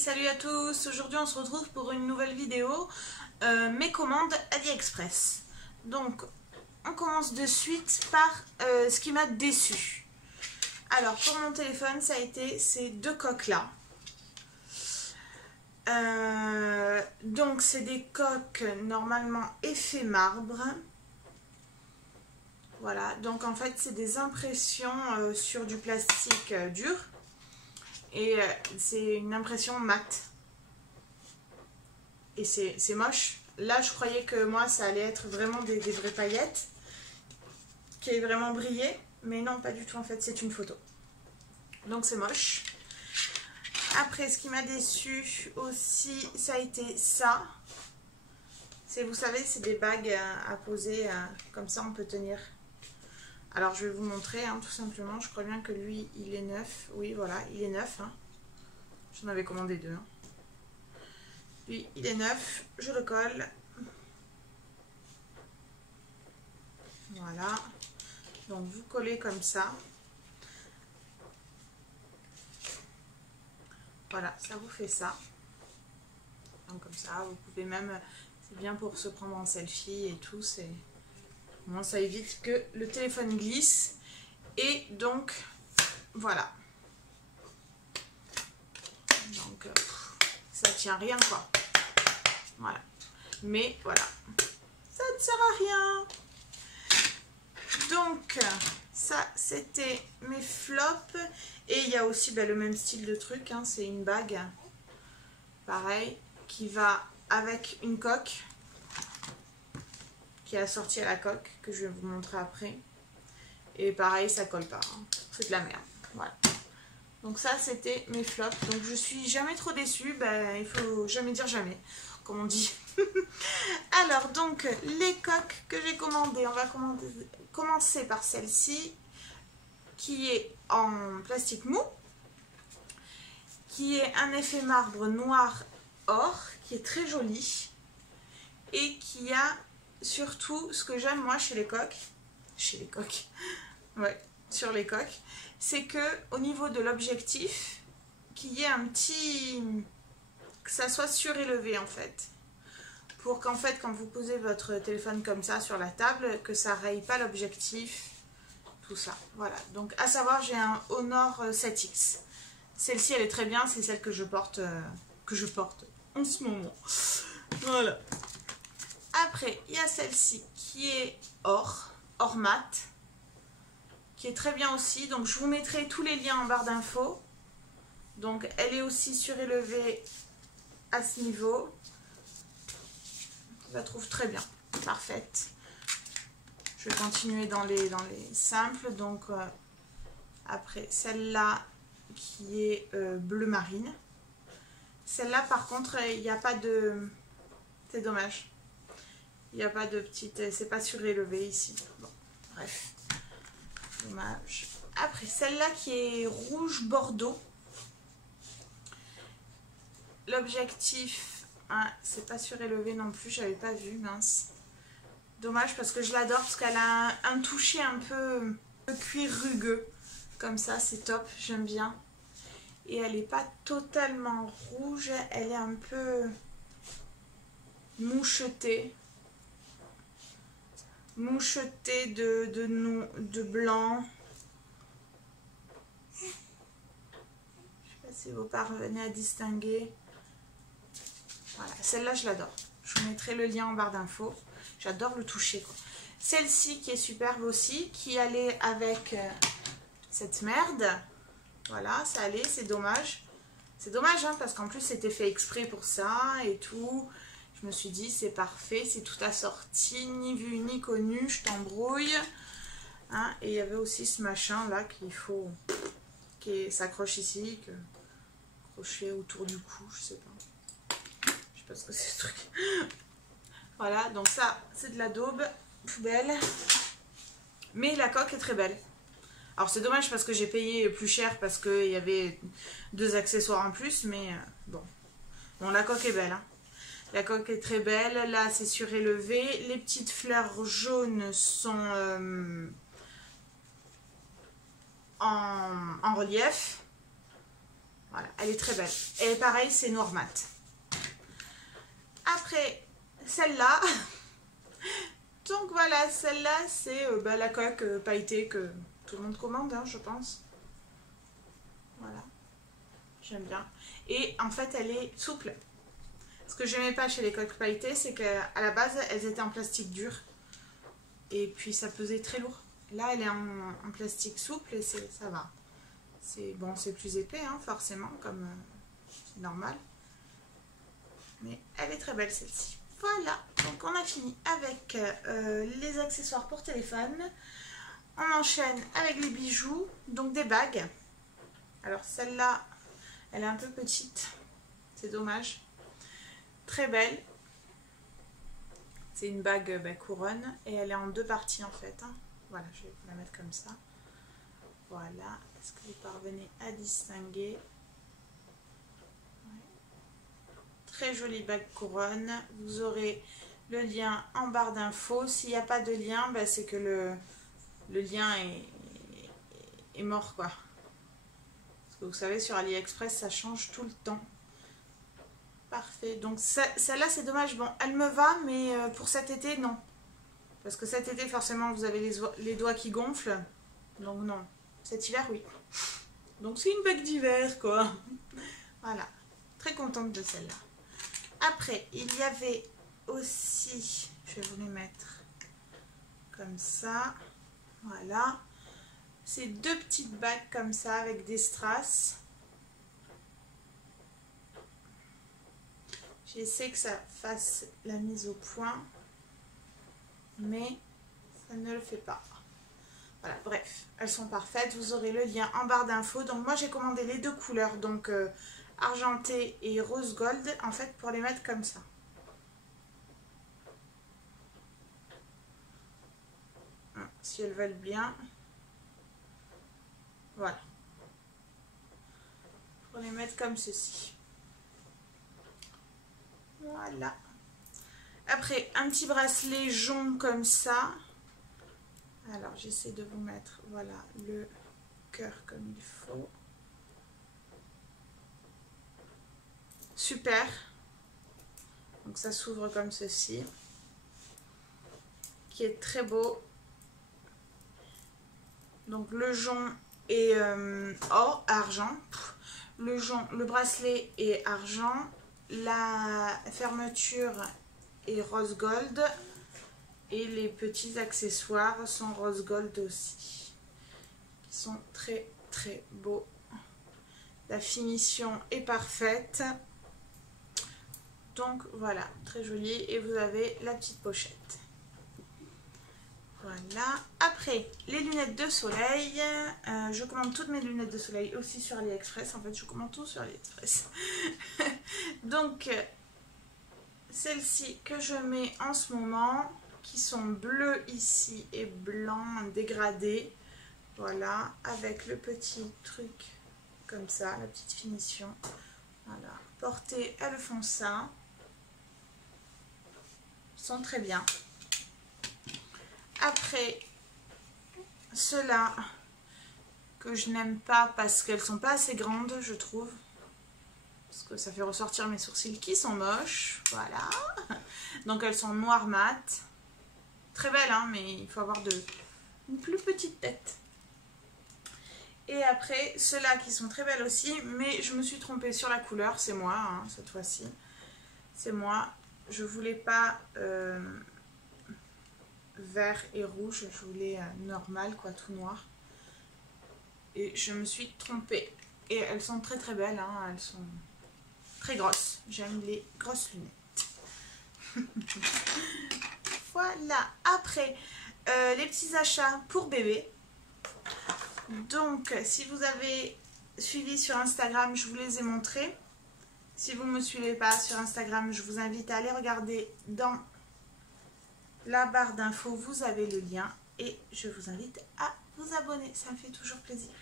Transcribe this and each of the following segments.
salut à tous. Aujourd'hui on se retrouve pour une nouvelle vidéo, mes commandes AliExpress. Donc on commence de suite par ce qui m'a déçu. Alors pour mon téléphone ça a été ces deux coques là. Donc c'est des coques normalement effet marbre. Voilà, donc en fait c'est des impressions sur du plastique dur. Et c'est une impression mate. Et c'est moche. Là, je croyais que moi, ça allait être vraiment des vraies paillettes. Qui est vraiment brillé. Mais non, pas du tout. En fait, c'est une photo. Donc, c'est moche. Après, ce qui m'a déçu aussi, ça a été ça. Vous savez, c'est des bagues à poser. Comme ça, on peut tenir. Alors, je vais vous montrer, hein, tout simplement. Je crois bien que lui, il est neuf. Oui, voilà, il est neuf. Hein. J'en avais commandé deux. Hein. Lui, il est neuf. Je le colle. Voilà. Donc, vous collez comme ça. Voilà, ça vous fait ça. Donc, comme ça, vous pouvez même... C'est bien pour se prendre en selfie et tout. C'est... Bon, ça évite que le téléphone glisse. Et donc, voilà. Donc, ça tient rien, quoi. Voilà. Mais, voilà. Ça ne sert à rien. Donc, ça, c'était mes flops. Et il y a aussi le même style de truc. Hein, c'est une bague. Pareil. Qui va avec une coque. Qui est assortie à la coque. Que je vais vous montrer après. Et pareil, ça colle pas. Hein. C'est de la merde. Voilà. Donc ça, c'était mes flops. Donc je suis jamais trop déçue. Ben, il faut jamais dire jamais, comme on dit. Alors, donc, les coques que j'ai commandées. On va commencer par celle-ci, qui est en plastique mou. Qui est un effet marbre noir or, qui est très joli. Et qui a surtout, ce que j'aime moi chez les coques. Ouais, sur les coques, c'est que au niveau de l'objectif, qu'il y ait un petit... que ça soit surélevé en fait. Pour qu'en fait, quand vous posez votre téléphone comme ça sur la table, que ça raye pas l'objectif, tout ça. Voilà, donc à savoir, j'ai un Honor 7X. Celle-ci, elle est très bien, c'est celle que je porte en ce moment. Voilà. Après, il y a celle-ci qui est or mat. Qui est très bien aussi. Donc, je vous mettrai tous les liens en barre d'infos. Donc, elle est aussi surélevée à ce niveau. Je la trouve très bien. Parfaite. Je vais continuer dans les simples. Donc, après, celle-là qui est bleu marine. Celle-là, par contre, il n'y a pas de... C'est dommage. Il n'y a pas de petite... C'est pas surélevé ici. Bon, bref. Dommage. Après, celle-là qui est rouge bordeaux. L'objectif, hein, c'est pas surélevé non plus, j'avais pas vu, mince. Dommage parce que je l'adore parce qu'elle a un toucher un peu cuir rugueux. Comme ça, c'est top, j'aime bien. Et elle n'est pas totalement rouge, elle est un peu mouchetée. Mouchetée de blanc. Je ne sais pas si vous parvenez à distinguer. Voilà, celle-là je l'adore. Je vous mettrai le lien en barre d'infos. J'adore le toucher. Celle-ci qui est superbe aussi, qui allait avec cette merde. Voilà, ça allait, c'est dommage. C'est dommage hein, parce qu'en plus c'était fait exprès pour ça et tout. Je me suis dit, c'est parfait, c'est tout assorti, ni vu ni connu, je t'embrouille. Hein, et il y avait aussi ce machin là qu'il faut, qui s'accroche ici, que crochet autour du cou, je sais pas. Je sais pas ce que c'est ce truc. Voilà, donc ça, c'est de la daube, poubelle. Mais la coque est très belle. Alors c'est dommage parce que j'ai payé plus cher parce qu'il y avait 2 accessoires en plus, mais bon. Bon, la coque est belle, hein. La coque est très belle, là c'est surélevé. Les petites fleurs jaunes sont en relief. Voilà, elle est très belle. Et pareil, c'est noir mat. Après, celle-là. Donc voilà, celle-là, c'est la coque pailletée que tout le monde commande, hein, je pense. Voilà, j'aime bien. Et en fait, elle est souple. Ce que j'aimais pas chez les coques pailletées, c'est qu'à la base, elles étaient en plastique dur. Et puis, ça pesait très lourd. Là, elle est en plastique souple et ça va. C'est bon, c'est plus épais, hein, forcément, comme c'est normal. Mais elle est très belle, celle-ci. Voilà, donc on a fini avec les accessoires pour téléphone. On enchaîne avec les bijoux, donc des bagues. Alors celle-là, elle est un peu petite, c'est dommage. Très belle. C'est une bague couronne et elle est en deux parties en fait. Hein. Voilà, je vais vous la mettre comme ça. Voilà, est-ce que vous parvenez à distinguer? Très jolie bague couronne. Vous aurez le lien en barre d'infos. S'il n'y a pas de lien, bah, c'est que le lien est mort, quoi. Parce que vous savez, sur AliExpress, ça change tout le temps. Parfait. Donc celle-là, c'est dommage. Bon, elle me va, mais pour cet été, non. Parce que cet été, forcément, vous avez les doigts qui gonflent. Donc non. Cet hiver, oui. Donc c'est une bague d'hiver, quoi. Voilà. Très contente de celle-là. Après, il y avait aussi, je vais vous les mettre comme ça, voilà, c'est deux petites bagues comme ça avec des strass. J'essaie que ça fasse la mise au point, mais ça ne le fait pas. Voilà, bref, elles sont parfaites. Vous aurez le lien en barre d'infos. Donc moi j'ai commandé les deux couleurs, donc argenté et rose gold, en fait, pour les mettre comme ça. Si elles veulent bien. Voilà. Pour les mettre comme ceci. Voilà. Après, un petit bracelet jaune comme ça. Alors, j'essaie de vous mettre, voilà, le cœur comme il faut. Super. Donc ça s'ouvre comme ceci. Qui est très beau. Donc le jonc est or, argent. Le bracelet est argent. La fermeture est rose gold. Et les petits accessoires sont rose gold aussi. Qui sont très très beaux. La finition est parfaite. Donc voilà, très joli. Et vous avez la petite pochette. Voilà. Après, les lunettes de soleil. Je commande toutes mes lunettes de soleil aussi sur AliExpress. En fait, je commande tout sur AliExpress. Donc, celles-ci que je mets en ce moment, qui sont bleues ici et blanc dégradé. Voilà, avec le petit truc comme ça, la petite finition. Voilà, portées, elles font ça. Elles sont très bien. Après, ceux-là que je n'aime pas parce qu'elles sont pas assez grandes, je trouve. Parce que ça fait ressortir mes sourcils qui sont moches. Voilà. Donc elles sont noires mat. Très belles, hein, mais il faut avoir une plus petite tête. Et après, ceux-là qui sont très belles aussi, mais je me suis trompée sur la couleur. C'est moi, hein, cette fois-ci. C'est moi. Je voulais pas vert et rouge. Je voulais normal, quoi, tout noir. Et je me suis trompée. Et elles sont très très belles, hein, elles sont très grosses. J'aime les grosses lunettes. Voilà. Après, les petits achats pour bébé. Donc, si vous avez suivi sur Instagram, je vous les ai montrés. Si vous ne me suivez pas sur Instagram, je vous invite à aller regarder dans la barre d'infos. Vous avez le lien et je vous invite à vous abonner. Ça me fait toujours plaisir.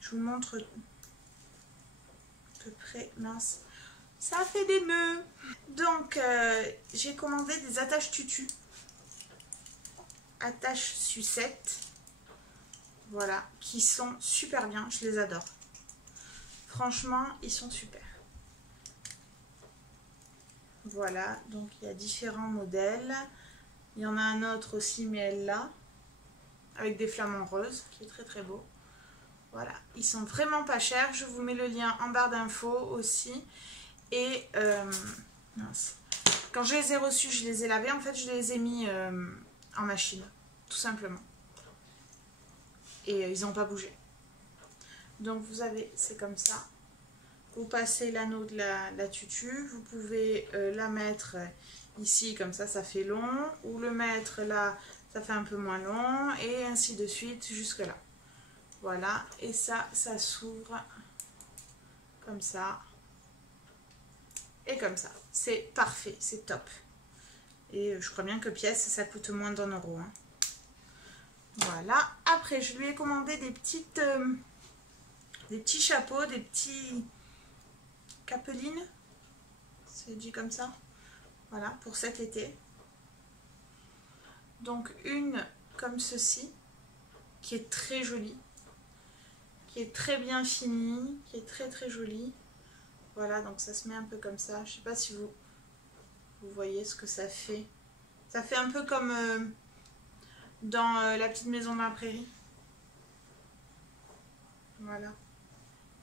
Je vous montre à peu près, mince, ça fait des nœuds. Donc, j'ai commandé des attaches tutu. Attaches sucettes. Voilà, qui sont super bien, je les adore. Franchement, ils sont super. Voilà, donc il y a différents modèles. Il y en a un autre aussi, mais elle là, avec des flamants roses, qui est très très beau. Voilà, ils sont vraiment pas chers. Je vous mets le lien en barre d'infos aussi. Et mince. Quand je les ai reçus, je les ai lavés. En fait, je les ai mis en machine, tout simplement. Et ils n'ont pas bougé. Donc vous avez, c'est comme ça. Vous passez l'anneau de la tutu. Vous pouvez la mettre ici, comme ça fait long. Ou le mettre là, ça fait un peu moins long. Et ainsi de suite jusque là. Voilà. Et ça s'ouvre comme ça. Et comme ça. C'est parfait, c'est top. Et je crois bien que pièce, ça coûte moins d'1 euro. Hein. Voilà. Après, je lui ai commandé des petits chapeaux, des petits capelines. C'est dit comme ça. Voilà, pour cet été. Donc, une comme ceci, qui est très jolie, qui est très bien finie, qui est très très jolie. Voilà, donc ça se met un peu comme ça. Je sais pas si vous voyez ce que ça fait. Ça fait un peu comme dans La Petite Maison de la Prairie. Voilà.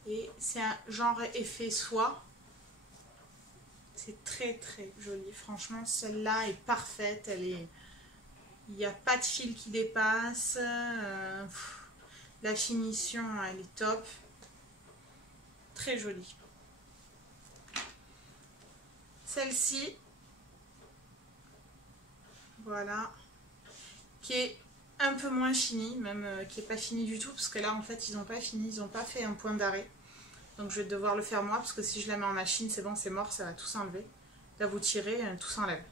Et c'est un genre effet soie. C'est très très joli. Franchement, celle-là est parfaite. Il n'y a pas de fil qui dépasse. La finition, elle est top. Très jolie. Celle-ci, voilà, qui est un peu moins finie, même qui n'est pas finie du tout, parce que là en fait ils n'ont pas fini, ils n'ont pas fait un point d'arrêt. Donc je vais devoir le faire moi, parce que si je la mets en machine, c'est bon, c'est mort, ça va tout s'enlever. Là vous tirez, tout s'enlève.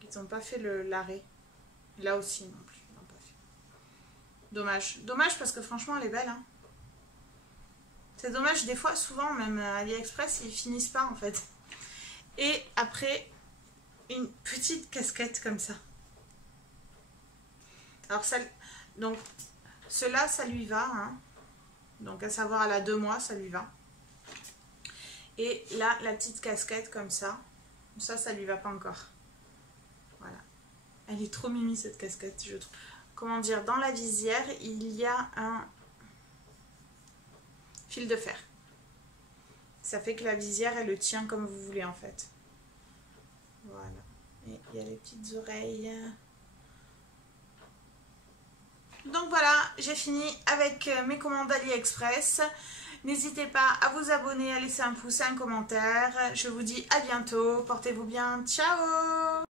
Ils n'ont pas fait l'arrêt. Là aussi non plus, ils n'ont pas fait. Dommage. Dommage parce que franchement elle est belle. Hein. C'est dommage, des fois, souvent, même à AliExpress, ils finissent pas en fait. Et après, une petite casquette comme ça. Alors, donc, cela, ça lui va. Hein. Donc, à savoir, elle a 2 mois, ça lui va. Et là, la petite casquette comme ça. Ça lui va pas encore. Voilà. Elle est trop mimi, cette casquette, je trouve. Comment dire, dans la visière, il y a un fil de fer. Ça fait que la visière, elle le tient comme vous voulez en fait. Voilà. Et il y a les petites oreilles. Donc voilà, j'ai fini avec mes commandes AliExpress. N'hésitez pas à vous abonner, à laisser un pouce et un commentaire. Je vous dis à bientôt. Portez-vous bien. Ciao!